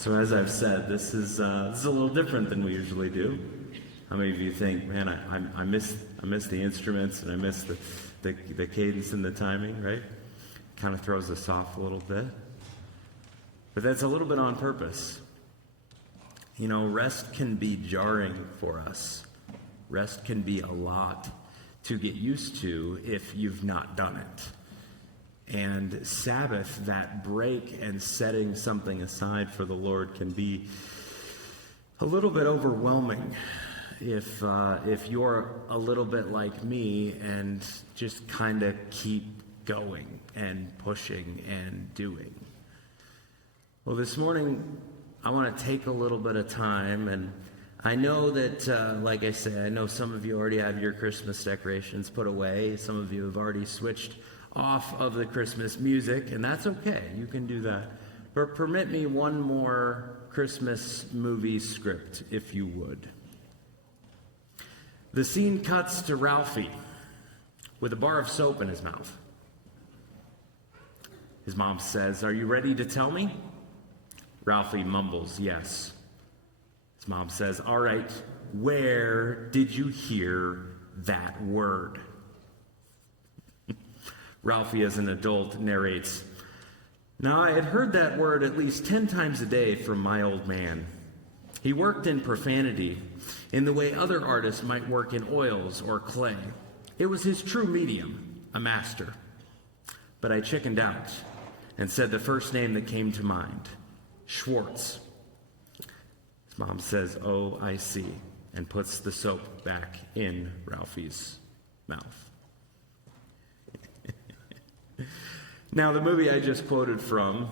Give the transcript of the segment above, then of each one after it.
So as I've said, this is a little different than we usually do. How many of you think, man, I miss the instruments and I miss the cadence and the timing, right? Kind of throws us off a little bit. But that's a little bit on purpose. You know, rest can be jarring for us. Rest can be a lot to get used to if you've not done it. And Sabbath, that break and setting something aside for the Lord, can be a little bit overwhelming if you're a little bit like me and just kind of keep going and pushing and doing. Well, this morning I want to take a little bit of time, and I know that, like I said, I know some of you already have your Christmas decorations put away. Some of you have already switched off of the Christmas music, and that's okay. You can do that. But permit me one more Christmas movie script, if you would. The scene cuts to Ralphie with a bar of soap in his mouth. His mom says, "Are you ready to tell me?" Ralphie mumbles, "Yes." His mom says, "All right, where did you hear that word?" Ralphie, as an adult, narrates, "Now, I had heard that word at least 10 times a day from my old man. He worked in profanity in the way other artists might work in oils or clay. It was his true medium, a master. But I chickened out and said the first name that came to mind, Schwartz." His mom says, "Oh, I see," and puts the soap back in Ralphie's mouth. Now, the movie I just quoted from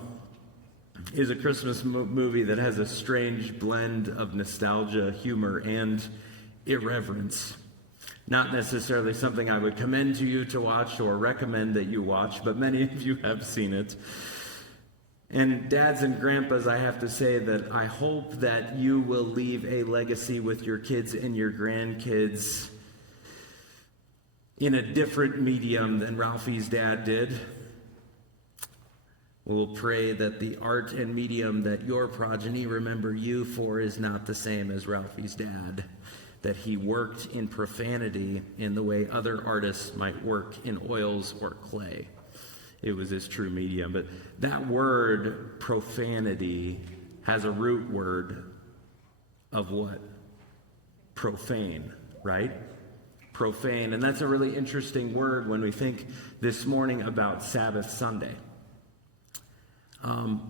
is a Christmas movie that has a strange blend of nostalgia, humor, and irreverence. Not necessarily something I would commend to you to watch or recommend that you watch, but many of you have seen it. And dads and grandpas, I have to say that I hope that you will leave a legacy with your kids and your grandkids in a different medium than Ralphie's dad did. We'll pray that the art and medium that your progeny remember you for is not the same as Ralphie's dad, that he worked in profanity in the way other artists might work in oils or clay. It was his true medium. But that word, profanity, has a root word of what? Profane, right? Profane. And that's a really interesting word when we think this morning about Sabbath Sunday.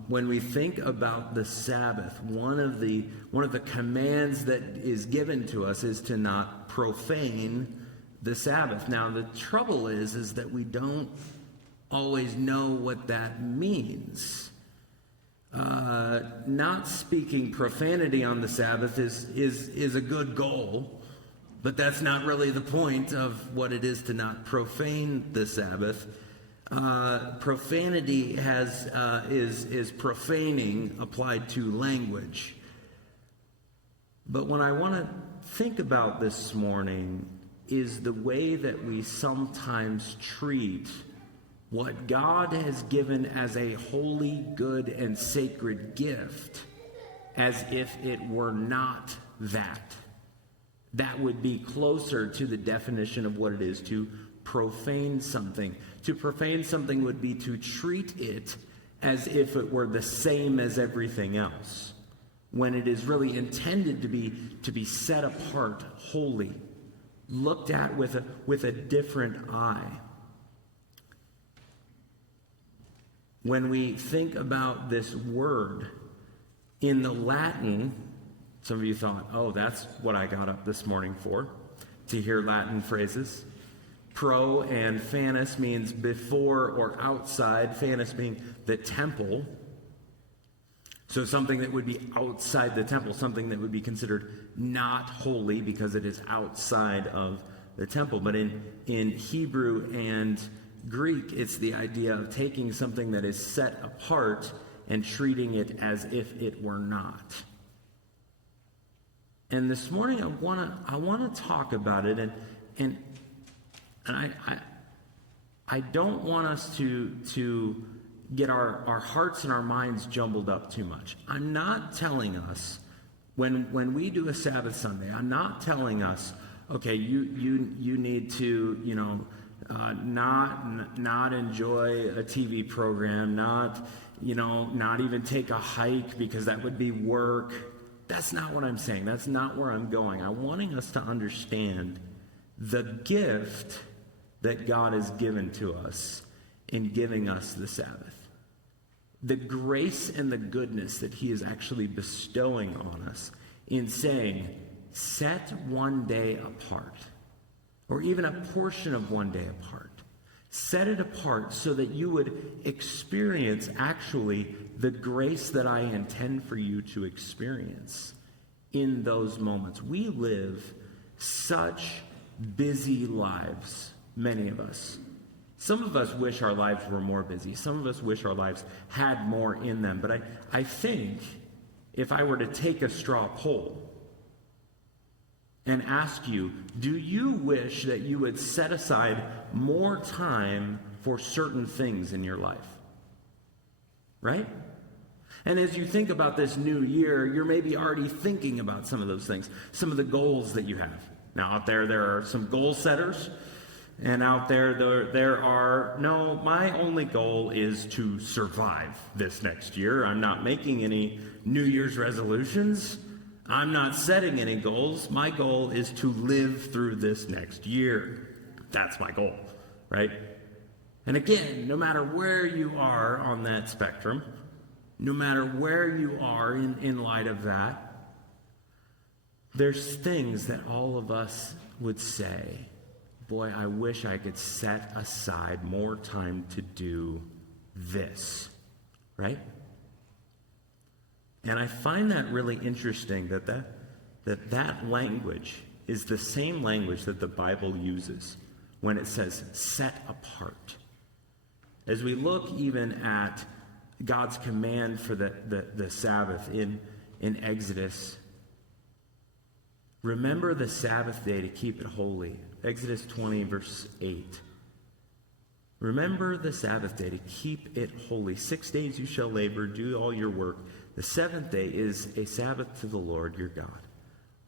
When we think about the Sabbath, one of the commands that is given to us is to not profane the Sabbath. Now, the trouble is that we don't always know what that means. Not speaking profanity on the Sabbath is a good goal, but that's not really the point of what it is to not profane the Sabbath. Profanity is profaning applied to language. But what I want to think about this morning is the way that we sometimes treat what God has given as a holy, good, and sacred gift as if it were not that. That would be closer to the definition of what it is to profane something. To profane something would be to treat it as if it were the same as everything else, when it is really intended to be set apart, holy, looked at with a different eye. When we think about this word in the Latin, some of you thought, "Oh, that's what I got up this morning for, to hear Latin phrases." Pro and fanis means before or outside, fanis being the temple. So something that would be outside the temple, something that would be considered not holy because it is outside of the temple. But in Hebrew and Greek, it's the idea of taking something that is set apart and treating it as if it were not. And this morning I want to talk about it, and I don't want us to get our hearts and our minds jumbled up too much. I'm not telling us, when we do a Sabbath Sunday, I'm not telling us, okay, you need to, not enjoy a TV program, not even take a hike because that would be work. That's not what I'm saying. That's not where I'm going. I'm wanting us to understand the gift that God has given to us in giving us the Sabbath. The grace and the goodness that he is actually bestowing on us in saying, set one day apart, or even a portion of one day apart. Set it apart so that you would experience actually the grace that I intend for you to experience in those moments. We live such busy lives, many of us. Some of us wish our lives were more busy. Some of us wish our lives had more in them. But I think if I were to take a straw poll and ask you, do you wish that you would set aside more time for certain things in your life? Right? And as you think about this new year, you're maybe already thinking about some of those things, some of the goals that you have. Now, out there are some goal setters. And out there are, no, my only goal is to survive this next year. I'm not making any New Year's resolutions. I'm not setting any goals. My goal is to live through this next year. That's my goal, right? And again, no matter where you are on that spectrum, no matter where you are in light of that, there's things that all of us would say, boy, I wish I could set aside more time to do this, right? And I find that really interesting that language is the same language that the Bible uses when it says set apart. As we look even at God's command for the Sabbath in Exodus, remember the Sabbath day to keep it holy. Exodus 20, verse 8. Remember the Sabbath day to keep it holy. 6 days you shall labor, do all your work. The seventh day is a Sabbath to the Lord your God.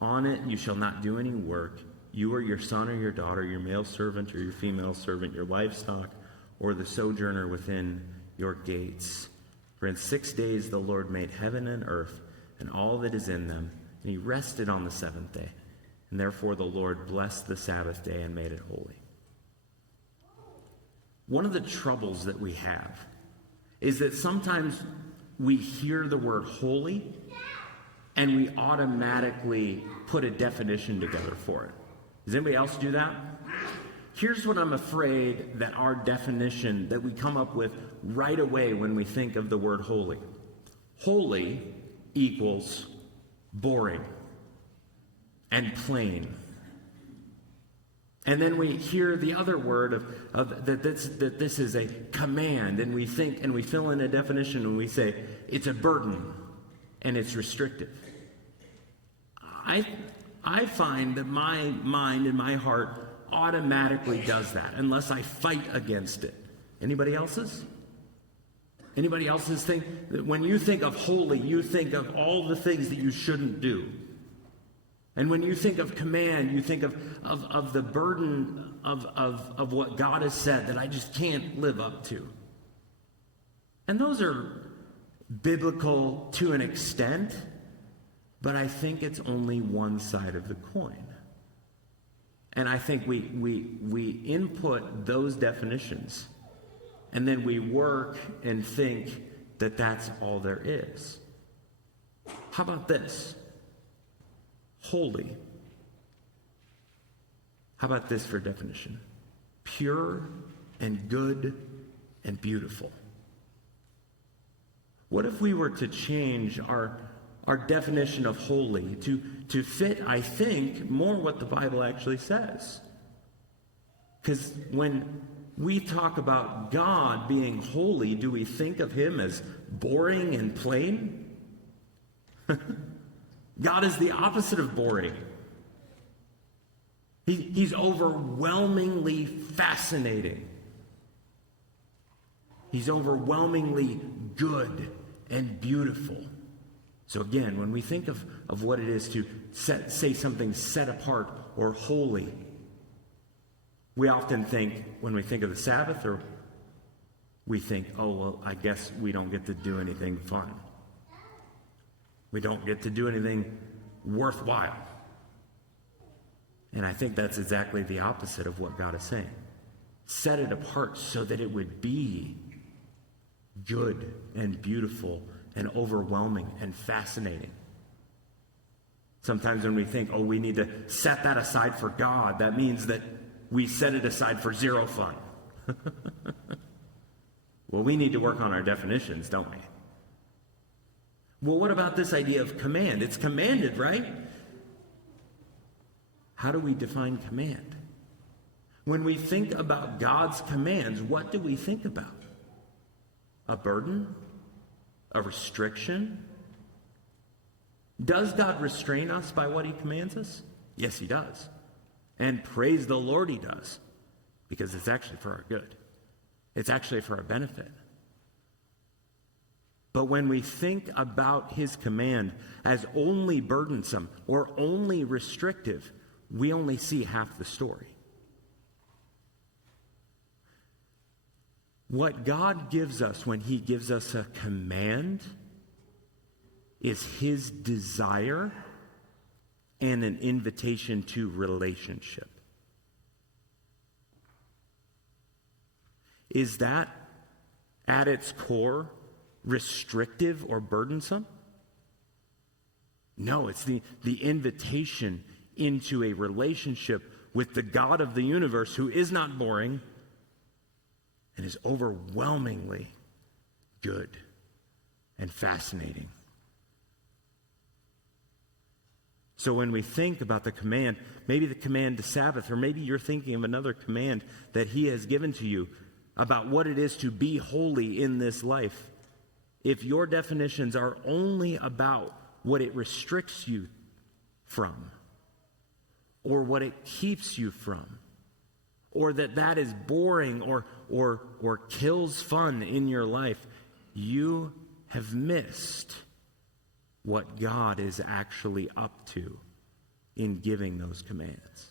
On it you shall not do any work, you or your son or your daughter, your male servant or your female servant, your livestock, or the sojourner within your gates. For in 6 days the Lord made heaven and earth and all that is in them, and he rested on the seventh day. And therefore the Lord blessed the Sabbath day and made it holy. One of the troubles that we have is that sometimes we hear the word holy and we automatically put a definition together for it. Does anybody else do that? Here's what I'm afraid that our definition that we come up with right away when we think of the word holy. Holy equals boring and plain. And then we hear the other word of that this is a command, and we think and we fill in a definition and we say it's a burden and it's restrictive. I find that my mind and my heart automatically does that unless I fight against it. Anybody else's? Anybody else's think that when you think of holy, you think of all the things that you shouldn't do. And when you think of command, you think of the burden of what God has said that I just can't live up to. And those are biblical to an extent, but I think it's only one side of the coin. And I think we input those definitions, and then we work and think that that's all there is. How about this? Holy. How about this for definition? Pure and good and beautiful. What if we were to change our definition of holy to fit, I think, more what the Bible actually says? Because when we talk about God being holy, do we think of him as boring and plain? God is the opposite of boring. He's overwhelmingly fascinating. He's overwhelmingly good and beautiful. So again, when we think of what it is to say something set apart or holy, we often think, when we think of the Sabbath, or we think, oh, well, I guess we don't get to do anything fun. We don't get to do anything worthwhile. And I think that's exactly the opposite of what God is saying. Set it apart so that it would be good and beautiful and overwhelming and fascinating. Sometimes when we think, oh, we need to set that aside for God, that means that we set it aside for zero fun. Well, we need to work on our definitions, don't we? Well, what about this idea of command? It's commanded, right? How do we define command? When we think about God's commands, what do we think about? A burden? A restriction? Does God restrain us by what he commands us? Yes, he does. And praise the Lord, he does. Because it's actually for our good. It's actually for our benefit. But when we think about his command as only burdensome or only restrictive, we only see half the story. What God gives us when he gives us a command is his desire and an invitation to relationship. Is that at its core restrictive or burdensome? No, it's the invitation into a relationship with the God of the universe, who is not boring and is overwhelmingly good and fascinating. So when we think about the command, maybe the command to Sabbath, or maybe you're thinking of another command that he has given to you about what it is to be holy in this life, if your definitions are only about what it restricts you from, or what it keeps you from, or that is boring or kills fun in your life, you have missed what God is actually up to in giving those commands.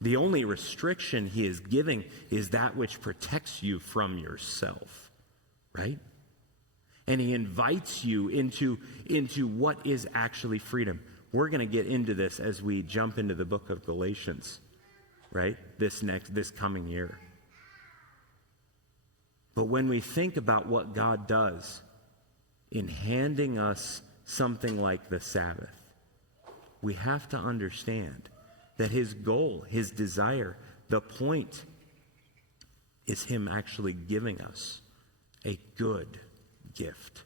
The only restriction he is giving is that which protects you from yourself, right? And he invites you into what is actually freedom. We're going to get into this as we jump into the book of Galatians, right? This coming year. But when we think about what God does in handing us something like the Sabbath, we have to understand that his goal, his desire, the point is him actually giving us a good gift.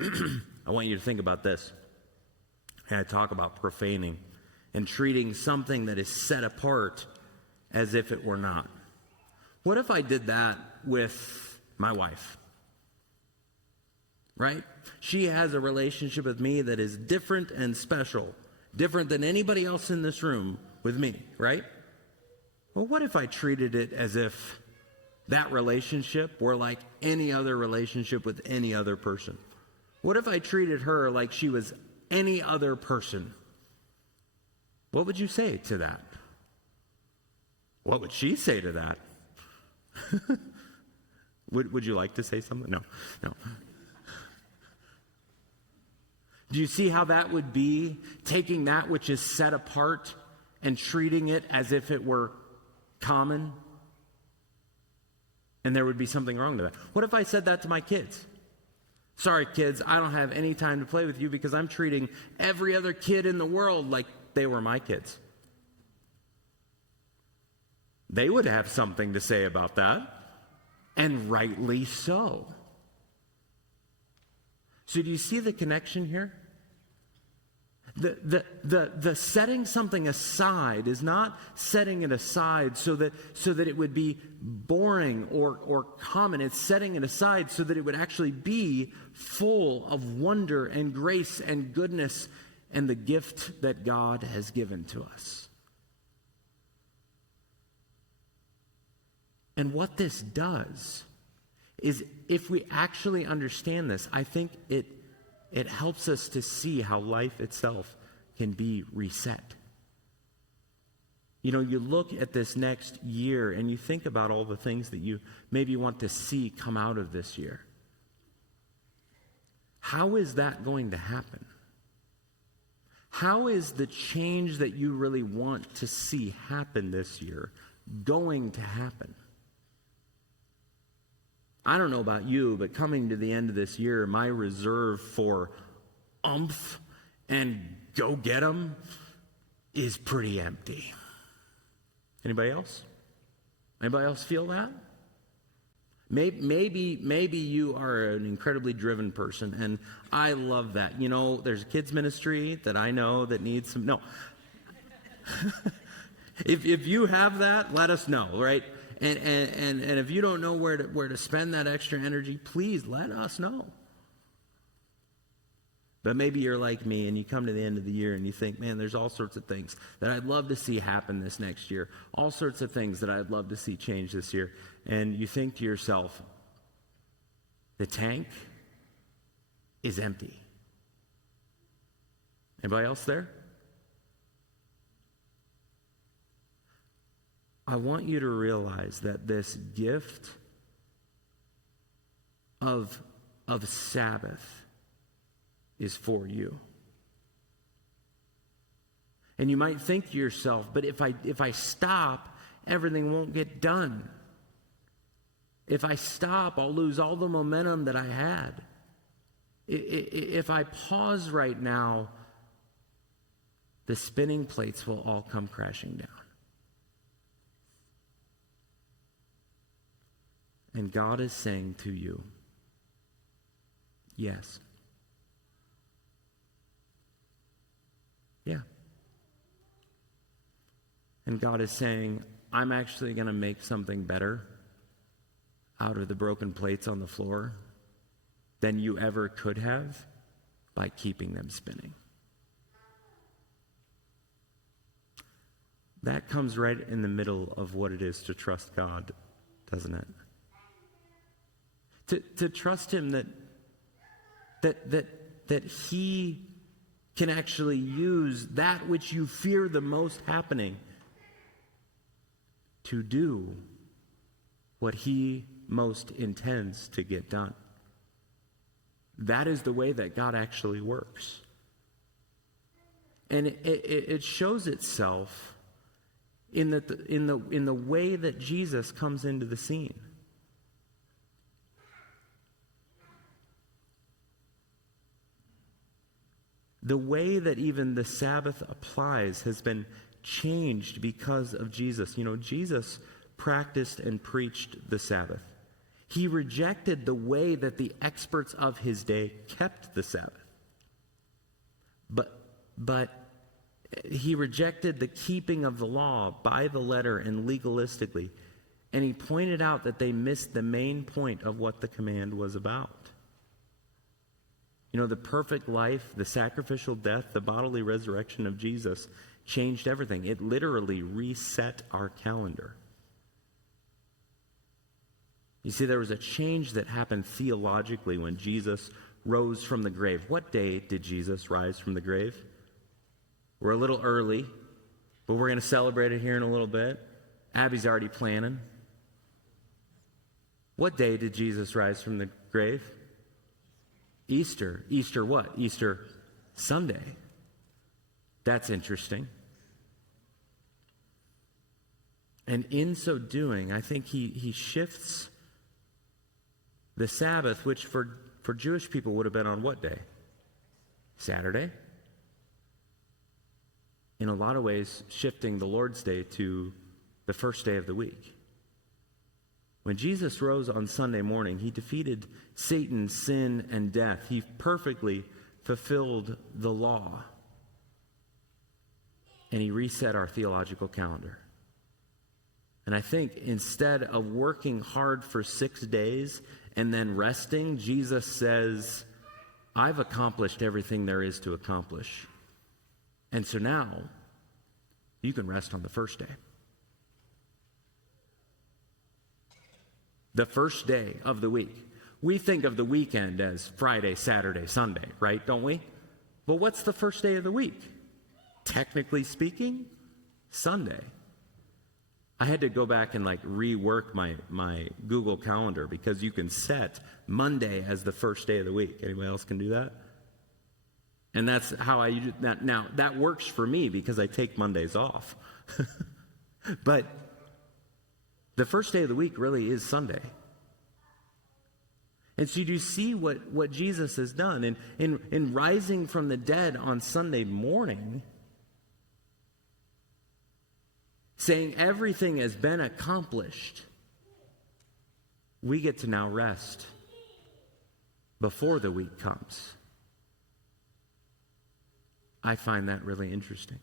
I want you to think about this. And I talk about profaning and treating something that is set apart as if it were not. What if I did that with my wife? Right? She has a relationship with me that is different and special, different than anybody else in this room with me, right? Well, what if I treated it as if that relationship were like any other relationship with any other person? What if I treated her like she was any other person? What would you say to that? What would she say to that? Would you like to say something? No. Do you see how that would be? Taking that which is set apart and treating it as if it were common? And there would be something wrong with that. What if I said that to my kids? Sorry, kids, I don't have any time to play with you because I'm treating every other kid in the world like they were my kids. They would have something to say about that, and rightly so. So do you see the connection here? The setting something aside is not setting it aside so that it would be boring or common. It's setting it aside so that it would actually be full of wonder and grace and goodness and the gift that God has given to us. And what this does is, if we actually understand this, I think it helps us to see how life itself can be reset. You look at this next year and you think about all the things that you maybe want to see come out of this year. How is that going to happen? How is the change that you really want to see happen this year going to happen? I don't know about you, but coming to the end of this year, my reserve for oomph and go get 'em is pretty empty. Anybody else? Anybody else feel that? Maybe you are an incredibly driven person, and I love that. There's a kids ministry that I know that needs some. No. If you have that, let us know, right? And if you don't know where to spend that extra energy, please let us know. But maybe you're like me and you come to the end of the year and you think, man, there's all sorts of things that I'd love to see happen this next year. All sorts of things that I'd love to see change this year. And you think to yourself, the tank is empty. Anybody else there? I want you to realize that this gift of Sabbath is for you. And you might think to yourself, but if I stop, everything won't get done. If I stop, I'll lose all the momentum that I had. If I pause right now, the spinning plates will all come crashing down. And God is saying to you, yes. Yeah. And God is saying, I'm actually going to make something better out of the broken plates on the floor than you ever could have by keeping them spinning. That comes right in the middle of what it is to trust God, doesn't it? To trust Him that He can actually use that which you fear the most happening to do what He most intends to get done. That is the way that God actually works. And it shows itself in the way that Jesus comes into the scene. The way that even the Sabbath applies has been changed because of Jesus. Jesus practiced and preached the Sabbath. He rejected the way that the experts of his day kept the Sabbath. But he rejected the keeping of the law by the letter and legalistically. And he pointed out that they missed the main point of what the command was about. The perfect life, the sacrificial death, the bodily resurrection of Jesus changed everything. It literally reset our calendar. You see, there was a change that happened theologically when Jesus rose from the grave. What day did Jesus rise from the grave? We're a little early, but we're going to celebrate it here in a little bit. Abby's already planning. What day did Jesus rise from the grave? Easter. Easter what? Easter Sunday. That's interesting. And in so doing, I think he shifts the Sabbath, which for Jewish people would have been on what day? Saturday. In a lot of ways, shifting the Lord's Day to the first day of the week. When Jesus rose on Sunday morning, he defeated Satan, sin, and death. He perfectly fulfilled the law. And he reset our theological calendar. And I think instead of working hard for 6 days and then resting, Jesus says, I've accomplished everything there is to accomplish. And so now, you can rest on the first day. The first day of the week. We think of the weekend as Friday, Saturday, Sunday, right? Don't we? But what's the first day of the week? Technically speaking, Sunday. I had to go back and rework my Google Calendar because you can set Monday as the first day of the week. Anybody else can do that? And that's how I use that. Now, that works for me because I take Mondays off. But the first day of the week really is Sunday. And so you see what Jesus has done. In rising from the dead on Sunday morning, saying everything has been accomplished, we get to now rest before the week comes. I find that really interesting.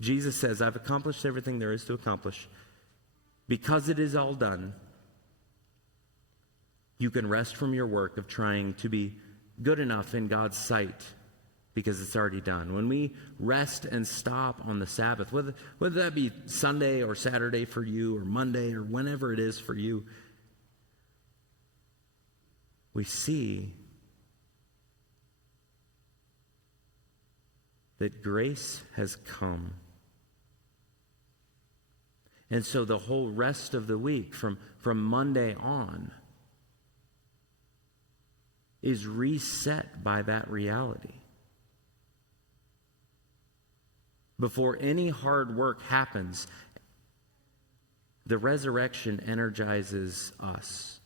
Jesus says, I've accomplished everything there is to accomplish. Because it is all done, you can rest from your work of trying to be good enough in God's sight because it's already done. When we rest and stop on the Sabbath, whether that be Sunday or Saturday for you or Monday or whenever it is for you, we see that grace has come. And so the whole rest of the week, from Monday on, is reset by that reality. Before any hard work happens, the resurrection energizes us.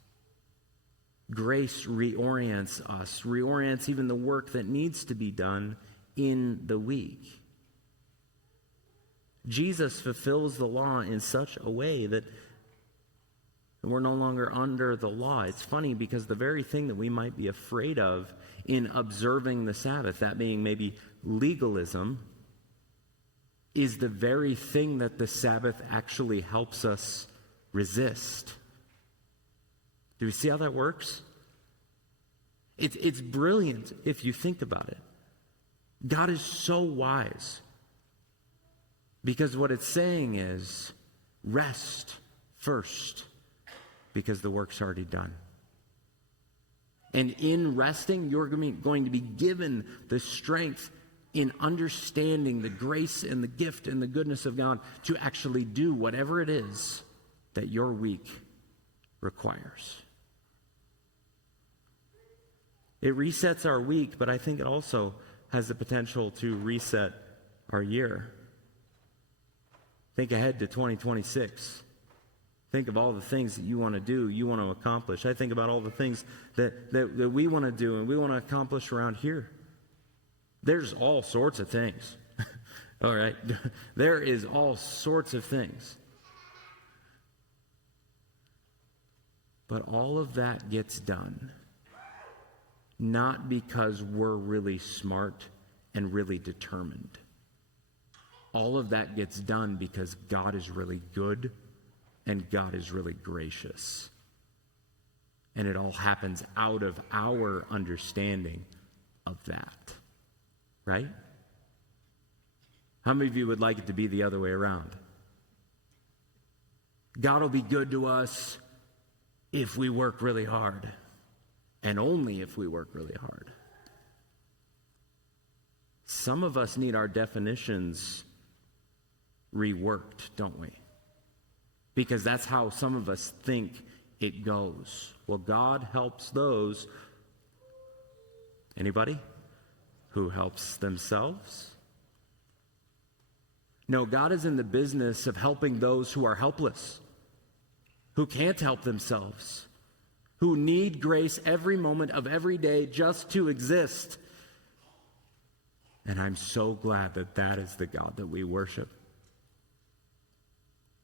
Grace reorients us, reorients even the work that needs to be done in the week. Jesus fulfills the law in such a way that we're no longer under the law. It's funny because the very thing that we might be afraid of in observing the Sabbath, that being maybe legalism, is the very thing that the Sabbath actually helps us resist. Do you see how that works? It's brilliant if you think about it. God is so wise. Because what it's saying is, rest first, because the work's already done. And in resting, you're going to be given the strength in understanding the grace and the gift and the goodness of God to actually do whatever it is that your week requires. It resets our week, but I think it also has the potential to reset our year. Think ahead to 2026. Think of all the things that you want to do, you want to accomplish. I think about all the things that we want to do and we want to accomplish around here. There's all sorts of things. All right? There is all sorts of things. But all of that gets done not because we're really smart and really determined. All of that gets done because God is really good and God is really gracious. And it all happens out of our understanding of that. Right? How many of you would like it to be the other way around? God will be good to us if we work really hard. And only if we work really hard. Some of us need our definitions reworked, don't we? Because that's how some of us think it goes. Well, God helps those, anybody, who helps themselves. No, God is in the business of helping those who are helpless, who can't help themselves, who need grace every moment of every day just to exist. And I'm so glad that that is the God that we worship.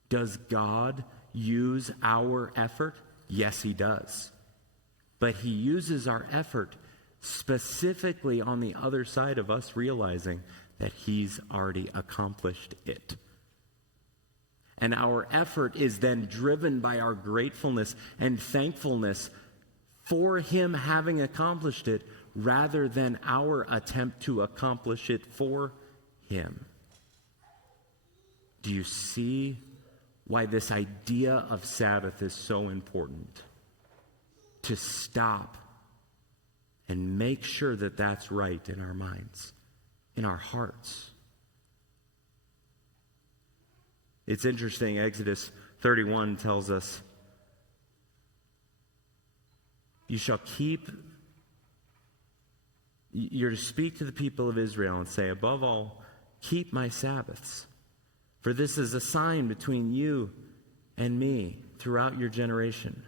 Does God use our effort? Yes, he does. But he uses our effort specifically on the other side of us realizing that he's already accomplished it. And our effort is then driven by our gratefulness and thankfulness for him having accomplished it rather than our attempt to accomplish it for him. Do you see why this idea of Sabbath is so important. To stop and make sure that that's right in our minds, in our hearts. It's interesting, Exodus 31 tells us, you're to speak to the people of Israel and say, above all, keep my Sabbaths. For this is a sign between you and me throughout your generation,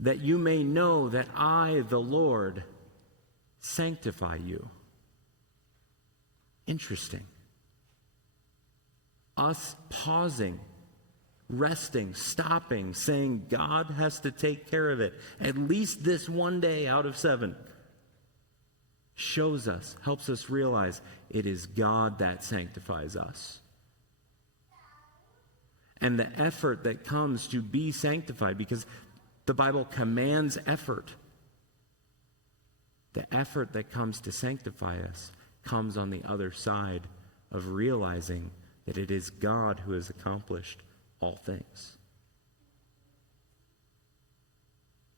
that you may know that I, the Lord, sanctify you. Interesting. Us pausing, resting, stopping, saying God has to take care of it, at least this one day out of 7, shows us, helps us realize it is God that sanctifies us. And the effort that comes to be sanctified, because the Bible commands effort. The effort that comes to sanctify us comes on the other side of realizing that it is God who has accomplished all things.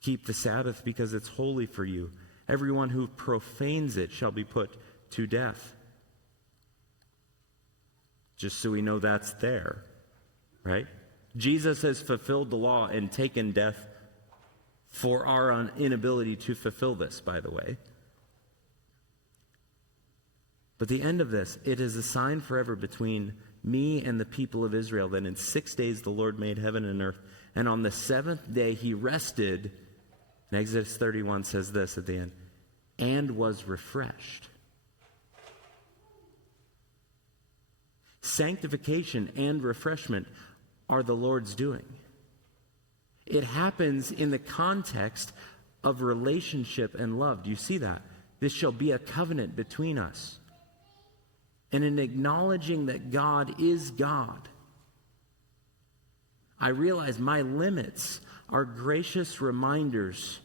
Keep the Sabbath because it's holy for you. Everyone who profanes it shall be put to death. Just so we know that's there, right? Jesus has fulfilled the law and taken death for our inability to fulfill this, by the way. But the end of this, it is a sign forever between me and the people of Israel that in 6 days the Lord made heaven and earth, and on the 7th day he rested. And Exodus 31 says this at the end, and was refreshed. Sanctification and refreshment are the Lord's doing. It happens in the context of relationship and love. Do you see that? This shall be a covenant between us. And in acknowledging that God is God, I realize my limits are gracious reminders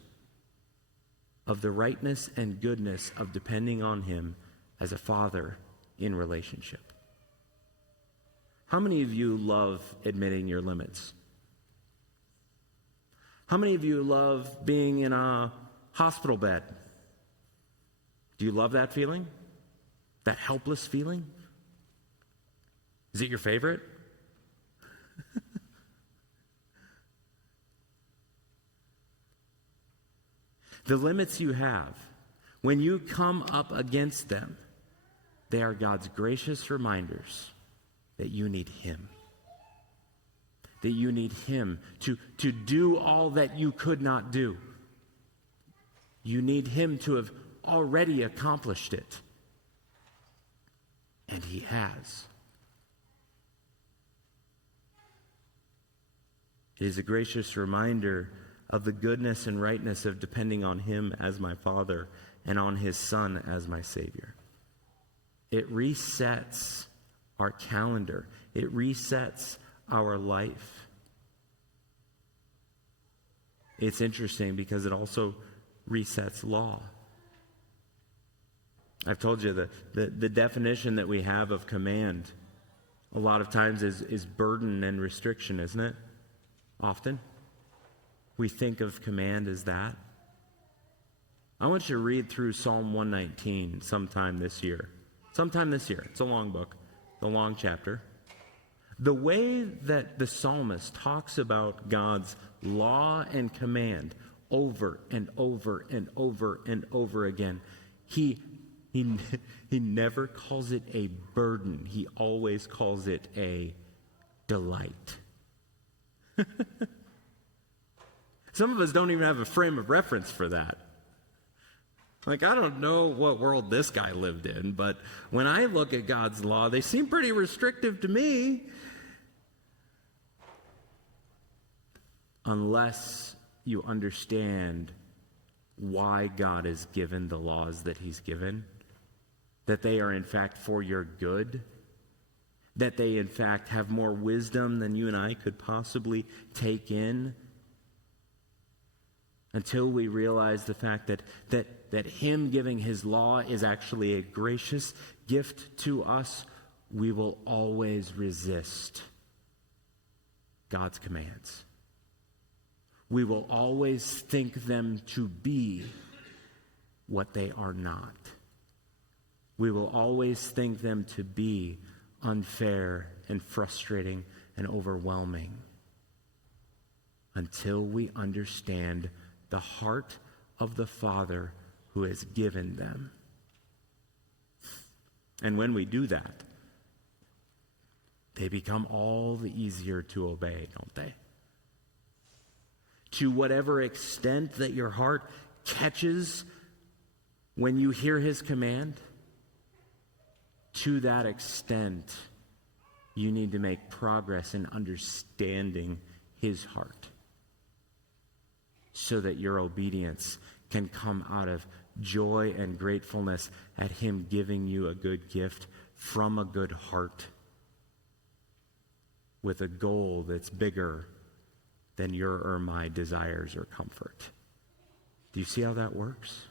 of the rightness and goodness of depending on Him as a father in relationship. How many of you love admitting your limits? How many of you love being in a hospital bed? Do you love that feeling? That helpless feeling? Is it your favorite? The limits you have, when you come up against them, they are God's gracious reminders that you need Him. That you need Him to do all that you could not do. You need Him to have already accomplished it. And He has. It is a gracious reminder of the goodness and rightness of depending on Him as my Father and on His Son as my Savior. It resets our calendar. It resets our life. It's interesting because it also resets law. I've told you the definition that we have of command a lot of times is burden and restriction, isn't it? Often. We think of command as that. I want you to read through Psalm 119 sometime this year. Sometime this year. It's a long book, a long chapter. The way that the psalmist talks about God's law and command over and over and over and over again, he never calls it a burden. He always calls it a delight. Some of us don't even have a frame of reference for that. Like, I don't know what world this guy lived in, but when I look at God's law, they seem pretty restrictive to me. Unless you understand why God has given the laws that He's given, that they are in fact for your good, that they in fact have more wisdom than you and I could possibly take in, until we realize the fact that Him giving His law is actually a gracious gift to us, we will always resist God's commands. We will always think them to be what they are not. We will always think them to be unfair and frustrating and overwhelming until we understand the heart of the Father who has given them. And when we do that, they become all the easier to obey, don't they? To whatever extent that your heart catches when you hear his command, to that extent, you need to make progress in understanding his heart so that your obedience can come out of joy and gratefulness at him giving you a good gift from a good heart with a goal that's bigger than your or my desires or comfort. Do you see how that works?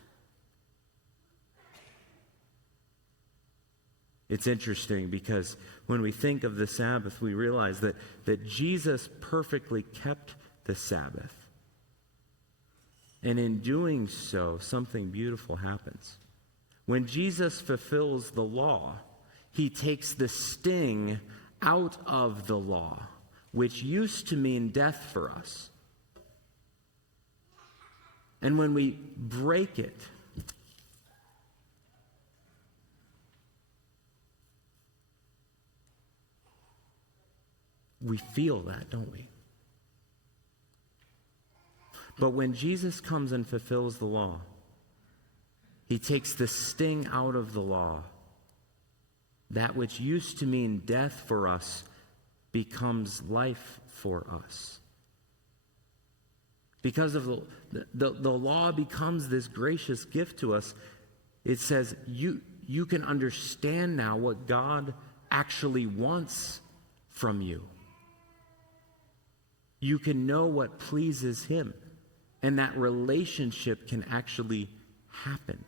It's interesting because when we think of the Sabbath, we realize that Jesus perfectly kept the Sabbath. And in doing so, something beautiful happens. When Jesus fulfills the law, he takes the sting out of the law, which used to mean death for us. And when we break it, we feel that, don't we? But when Jesus comes and fulfills the law, he takes the sting out of the law. That which used to mean death for us becomes life for us. Because of the law becomes this gracious gift to us. It says you can understand now what God actually wants from you. You can know what pleases him. And that relationship can actually happen.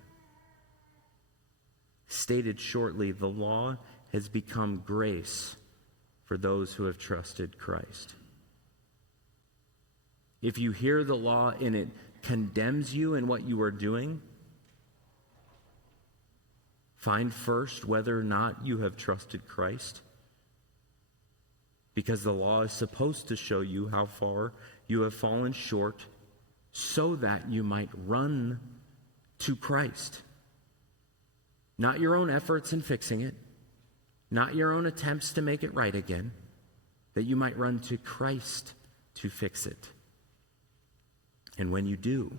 Stated shortly, the law has become grace for those who have trusted Christ. If you hear the law and it condemns you in what you are doing, find first whether or not you have trusted Christ. Because the law is supposed to show you how far you have fallen short so that you might run to Christ. Not your own efforts in fixing it, not your own attempts to make it right again, that you might run to Christ to fix it. And when you do,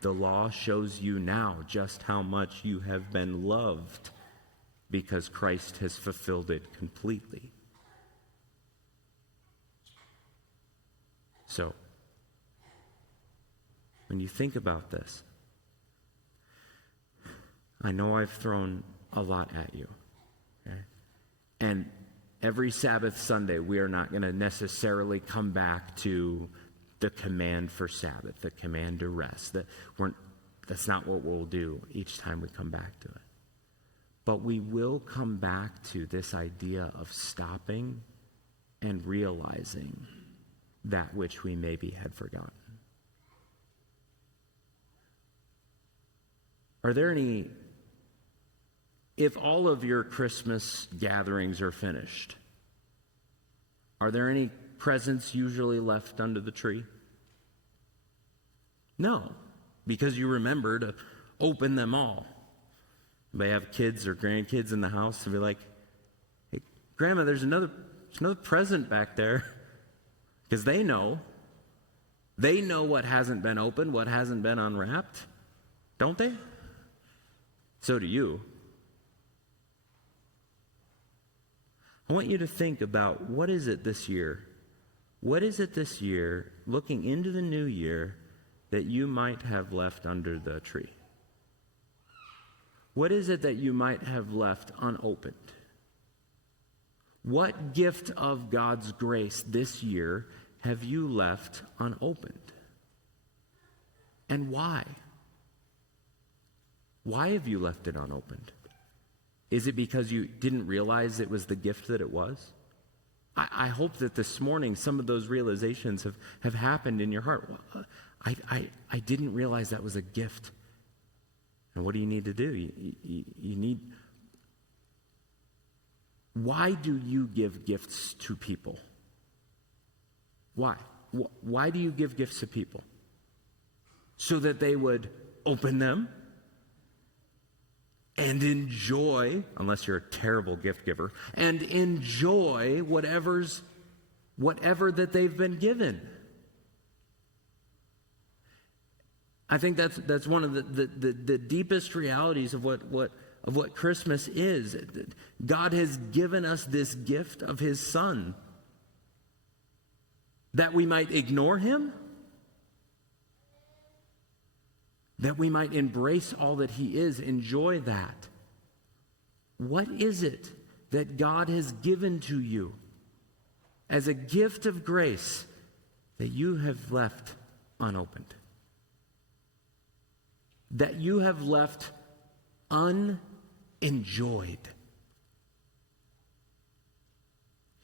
the law shows you now just how much you have been loved because Christ has fulfilled it completely. So, when you think about this, I know I've thrown a lot at you. Okay? And every Sabbath Sunday, we are not going to necessarily come back to the command for Sabbath, the command to rest. That's not what we'll do each time we come back to it. But we will come back to this idea of stopping and realizing that which we maybe had forgotten. Are there any, if all of your Christmas gatherings are finished, are there any presents usually left under the tree? No, because you remember to open them all. You may have kids or grandkids in the house and be like, hey, Grandma, there's another present back there. Because they know what hasn't been opened, what hasn't been unwrapped, don't they? So do you. I want you to think about what is it this year? What is it this year, looking into the new year, that you might have left under the tree? What is it that you might have left unopened? What gift of God's grace this year have you left unopened? And why? Why have you left it unopened? Is it because you didn't realize it was the gift that it was? I hope that this morning some of those realizations have happened in your heart. Well, I didn't realize that was a gift. And what do you need to do? You need... Why do you give gifts to people? Why? Why do you give gifts to people? So that they would open them and enjoy, unless you're a terrible gift giver, and enjoy whatever that they've been given. I think that's one of the deepest realities of what Christmas is. God has given us this gift of His Son that we might ignore Him, that we might embrace all that He is, enjoy that. What is it that God has given to you as a gift of grace that you have left unopened? That you have left unenjoyed?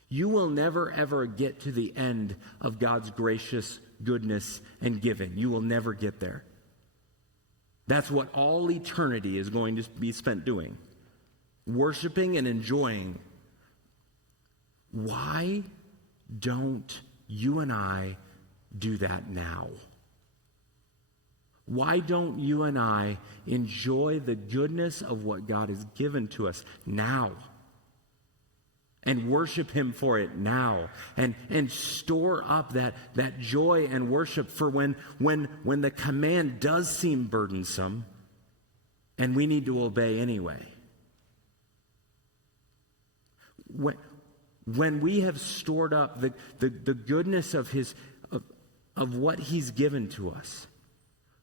You will never, ever get to the end of God's gracious goodness and giving. You will never get there. That's what all eternity is going to be spent doing. Worshiping and enjoying. Why don't you and I do that now? Why don't you and I enjoy the goodness of what God has given to us now? And worship Him for it now. And store up that joy and worship for when the command does seem burdensome and we need to obey anyway. When we have stored up the goodness of what He's given to us,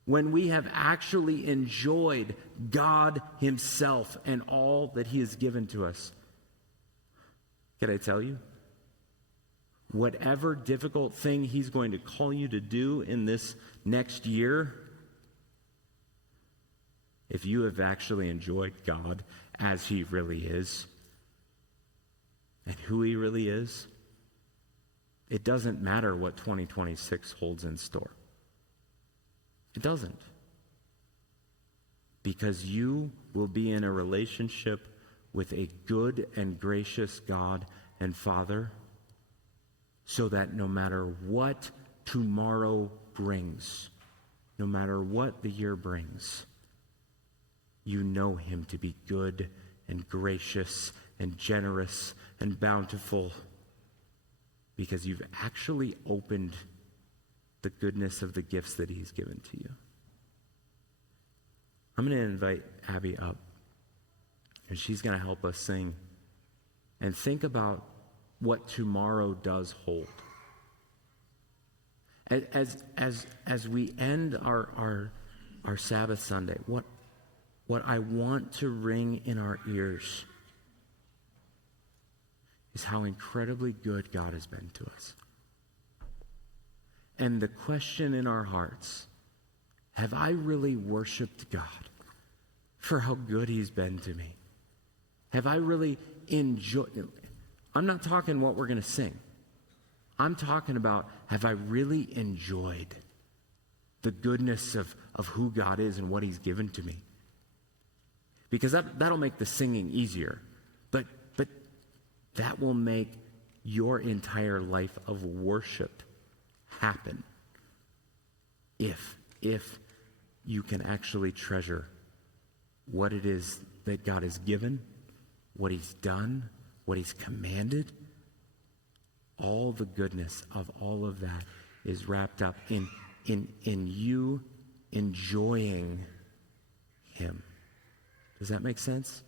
when we have actually enjoyed God Himself and all that He has given to us, can I tell you? Whatever difficult thing He's going to call you to do in this next year, if you have actually enjoyed God as He really is and who He really is, it doesn't matter what 2026 holds in store. It doesn't. Because you will be in a relationship with a good and gracious God and Father, so that no matter what tomorrow brings, no matter what the year brings, you know Him to be good and gracious and generous and bountiful, because you've actually opened the goodness of the gifts that He's given to you. I'm going to invite Abby up, and she's going to help us sing and think about what tomorrow does hold. As we end our Sabbath Sunday, what I want to ring in our ears is how incredibly good God has been to us. And the question in our hearts, have I really worshiped God for how good He's been to me? Have I really enjoyed? I'm not talking what we're going to sing. I'm talking about, have I really enjoyed the goodness of who God is and what He's given to me? Because that'll make the singing easier. But that will make your entire life of worship happen if you can actually treasure what it is that God has given, what He's done, what He's commanded. All the goodness of all of that is wrapped up in you enjoying Him. Does that make sense?